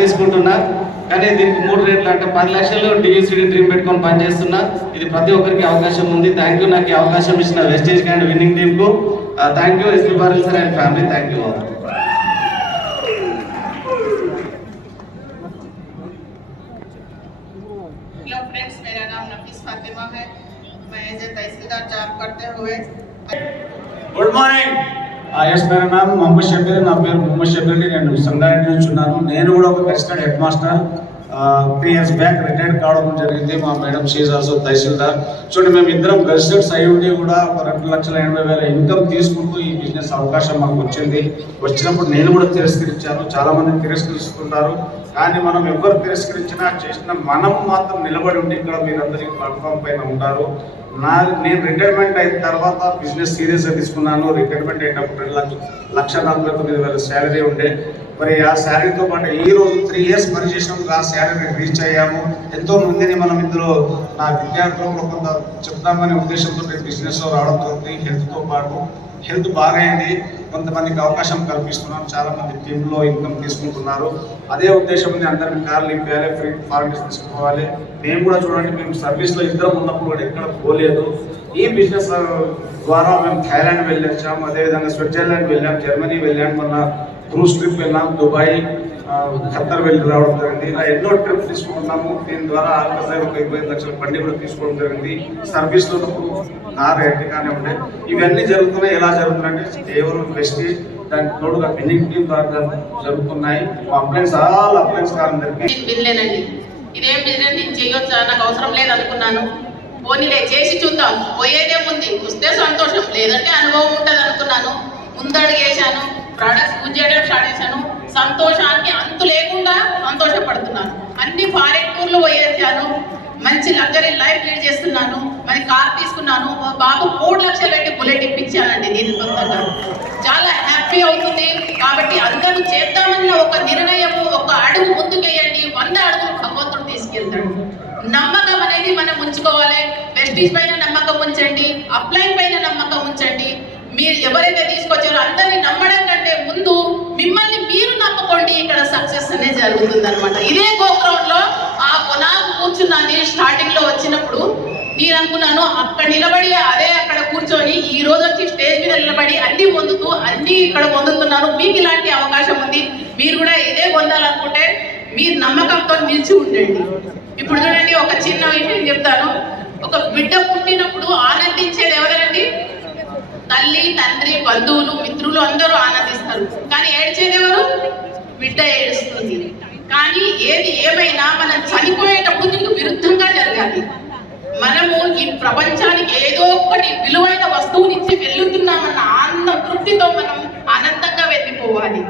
తీసుకుంటున్నా. కానీ దీనికి 3 రేట్లు అంటే 10 లక్షలు డియూసీడీ డ్రీమ్ పెట్టుకొని పనిచేస్తున్నా. ఇది ప్రతి ఒక్కరికి అవకాశం ఉంది. థ్యాంక్ యూ నాకు అవకాశం ఇచ్చిన వెస్టేజ్ అండ్ విన్నింగ్ టీమ్ కు thank you. SP barrel sir and family thank you. Hello friends, मेरा नाम नफीस फातिमा है. मैं एज ए तहसीलदार जॉब करते हुए. Good morning. यस मेरा नाम मोहम्मद शबीर. ना पेर मोहम्मद शबीर. నేను సంగారెడ్డి నుంచి ఉన్నాను. నేను కూడా ఒక resident head master 3 years back retired కావడం జరిగింది. మా మేడం షీజ్ ఆల్సో తహసీల్దార్. చూడండి మేము ఇద్దరం రెసిడెంట్స్ అయి ఉండి కూడా 2,80,000 ఇన్కమ్ తీసుకుంటూ ఈ బిజినెస్ అవకాశం మాకు వచ్చింది. వచ్చినప్పుడు నేను కూడా తిరస్కరించాను. చాలా మంది తిరస్కరిస్తుంటారు. కానీ మనం ఎవరు తిరస్కరించినా చేసిన మనం మాత్రం నిలబడి ఉండి ఇక్కడ మీరందరికీ ప్లాట్ఫామ్ పైన ఉంటారు. నేను రిటైర్మెంట్ అయిన తర్వాత బిజినెస్ సీరియస్గా తీసుకున్నాను. రిటైర్మెంట్ అయినప్పుడు 2,49,000 శాలరీ ఉండే. మరి ఆ శాలరీతో పాటు ఈ రోజు 3 years పని చేసినందుకు ఆ శాలరీ రీచ్ అయ్యాము. ఎంతో మందిని మనం ఇందులో నా విద్యార్థులకు కొంత చెప్తామనే ఉద్దేశంతో బిజినెస్లో రావడం జరుగుతుంది. హెల్త్తో పాటు హెల్త్ బాగైంది. కొంతమందికి అవకాశం కల్పిస్తున్నాను. చాలా మంది టీంలో ఇన్కమ్ తీసుకుంటున్నారు. అదే ఉద్దేశం ఉంది. అందరినీ కార్లు ఇప్పించాలి, ఫ్రీ ఫారెన్స్ తీసుకోవాలి. మేము కూడా చూడండి, మేము సర్వీస్లో ఇద్దరం ఉన్నప్పుడు కూడా ఎక్కడ పోలేదు. ఈ బిజినెస్ ద్వారా మేము థాయిలాండ్ వెళ్ళొచ్చాము. అదేవిధంగా స్విట్జర్లాండ్ వెళ్ళాం, జర్మనీ వెళ్ళాం, మొన్న క్రూజ్ ట్రిప్ వెళ్ళాం, దుబాయ్, ఖత్తర్ వెళ్ళి రావడం జరిగింది. ఇలా ఎన్నో ట్రిప్స్ తీసుకుంటున్నాము. దీని ద్వారా ఆల్కసైడ్ ఒక 25 లక్షల బండి కూడా తీసుకోవడం జరిగింది. సర్వీస్లో కార్ ఎట్టిగానే ఉండే. ఇవన్నీ జరుగుతున్నాయి. ఎలా జరుగుతున్నాయంటే కేవలం వెస్టేజ్ దానికి తోడుగా విన్నింగ్ టీమ్ ద్వారా జరుగుతున్నాయి. అప్లయన్స్ ఆల్ అప్లయన్స్ కాలందరికీ ఇదేం బిజినెస్ నేను చేయొచ్చా, నాకు అవసరం లేదు అనుకున్నాను. పోనీలే చేసి చూద్దాం, పోయేదేముంది, వస్తే సంతోషం, లేదంటే అనుభవం ఉంటుంది అనుకున్నాను. ముందడుగు వేసాను, ప్రోడక్ట్స్ యూజ్ చేయడం స్టార్ట్ చేశాను. సంతోషానికి అంతు లేకుండా సంతోషపడుతున్నాను. అన్ని ఫారెన్ టూర్లు పోయేసాను. మంచి లగ్జరీ లైఫ్ లీడ్ చేస్తున్నాను. మరి కార్ తీసుకున్నాను. బాబు 3 లక్షలు పెట్టి బుల్లెట్ ఇప్పించానండి. నేను సొంతంగా చాలా హ్యాపీ అవుతుంది. కాబట్టి అందరూ చేద్దామన్న ఒక నిర్ణయము, ఒక అడుగు ముందుకేయండి. 100 అడుగులు భగవంతుడు తీసుకెళ్తాడు. నమ్మకం అనేది మనం ఉంచుకోవాలి. వెస్టీజ్ పైన నమ్మకం ఉంచండి, అప్లైన్ పైన నమ్మకం ఉంచండి. మీరు ఎవరైతే తీసుకొచ్చారో అందరినీ నమ్మడం కంటే ముందు మిమ్మల్ని మీరు నమ్ముకోండి. ఇక్కడ సక్సెస్ అనేది జరుగుతుంది అనమాట. ఇదే గోగ్రౌండ్ లో ఆ కొనాకు కూర్చున్నాను. స్టార్టింగ్ లో వచ్చినప్పుడు నేను అనుకున్నాను అక్కడ నిలబడి అక్కడ కూర్చొని ఈ రోజు వచ్చి స్టేజ్ మీద నిలబడి అన్ని పొందుతూ అన్ని ఇక్కడ పొందుతున్నాను. మీకు ఇలాంటి అవకాశం ఉంది. మీరు కూడా ఇదే పొందాలనుకుంటే మీరు నమ్మకంతో నిలిచి ఉండండి. ఇప్పుడు చూడండి, ఒక చిన్న విషయం చెప్తాను. ఒక బిడ్డ పుట్టినప్పుడు ఆనందించేది ఎవరండి? తల్లి, తండ్రి, బంధువులు, మిత్రులు అందరూ ఆనందిస్తారు. కానీ ఏడ్చేది ఎవరు? బిడ్డ ఏడుస్తుంది. కానీ ఏది ఏమైనా మనం చనిపోయేటప్పుడు దీనికి విరుద్ధంగా జరగాలి. మనము ఈ ప్రపంచానికి ఏదో ఒకటి విలువైన వస్తువునిచ్చి వెళ్తున్నామన్న ఆనంద తృప్తితో మనం ఆనందంగా వెళ్ళిపోవాలి.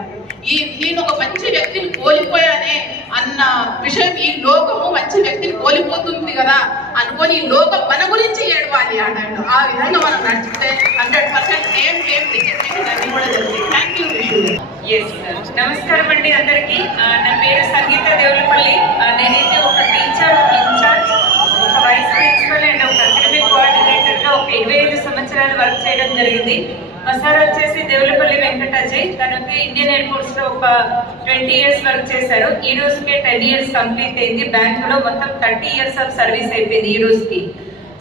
నేను ఒక మంచి వ్యక్తిని కోల్పోయానే అన్న విషయం, ఈ లోకము మంచి వ్యక్తిని కోల్పోతుంది కదా అనుకొని ఈ లోకం మన గురించి ఏడవాలి అన్నాడు. ఆ విధంగా మనం నడిచితే 100% అన్ని కూడా జరుగుతుంది. Thank you. నమస్కారం అండి అందరికీ. నా పేరు సంగీత దేవులపల్లి. నేనైతే ఒక టీచర్, ఒక ఇన్ఛార్జ్, ఒక వైస్ ప్రిన్సిపల్ అండ్ ఒక అకాడమిక్ కోఆర్డినేటర్గా ఒక 25 సంవత్సరాలు వర్క్ చేయడం జరిగింది. మా సార్ వచ్చేసి దేవులపల్లి వెంకటాజయ్. తనకి ఇండియన్ ఎయిర్ ఫోర్స్ లో ఒక 20 years వర్క్ చేశారు. ఈ రోజుకే 10 years కంప్లీట్ అయింది. బ్యాంక్ లో మొత్తం 30 years ఆఫ్ సర్వీస్ అయిపోయింది ఈ రోజుకి.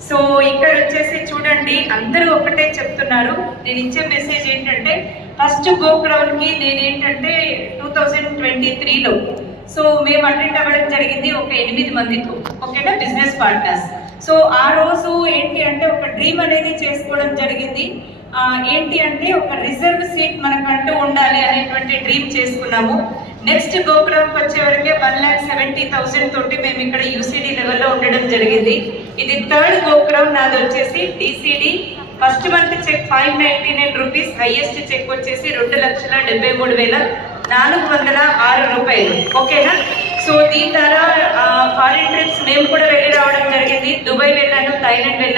సో ఇక్కడ వచ్చేసి చూడండి, అందరూ ఒకటే చెప్తున్నారు. నేను ఇచ్చే మెసేజ్ ఏంటంటే, ఫస్ట్ గోగ్రౌండ్ కి నేనేంటంటే 2023లో సో మేము అటెండ్ అవ్వడం జరిగింది ఒక 8 మందితో. ఓకేనా, బిజినెస్ పార్ట్నర్స్. సో ఆ రోజు ఏంటి అంటే ఒక డ్రీమ్ అనేది చేసుకోవడం జరిగింది. ఏంటి అంటే ఒక రిజర్వ్ సీట్ మనకంటూ ఉండాలి అనేటువంటి డ్రీమ్ చేసుకున్నాము. నెక్స్ట్ గోగ్రౌండ్కి వచ్చే వరకే 1,70,000 తోటి మేము ఇక్కడ యూసీడీ లెవెల్లో ఉండడం జరిగింది. ఇది 3rd గోగ్రౌండ్. నాది వచ్చేసి TCD. First month check 599 rupees, highest check వచ్చేసి 2,73,406 రూపాయలు. ఓకేనా. సో దీని ద్వారా ఫారిన్ ట్రిప్స్ మేము కూడా వెళ్ళి రావడం జరిగింది. దుబాయ్ వెళ్ళాను, థాయిలాండ్ వెళ్ళాను.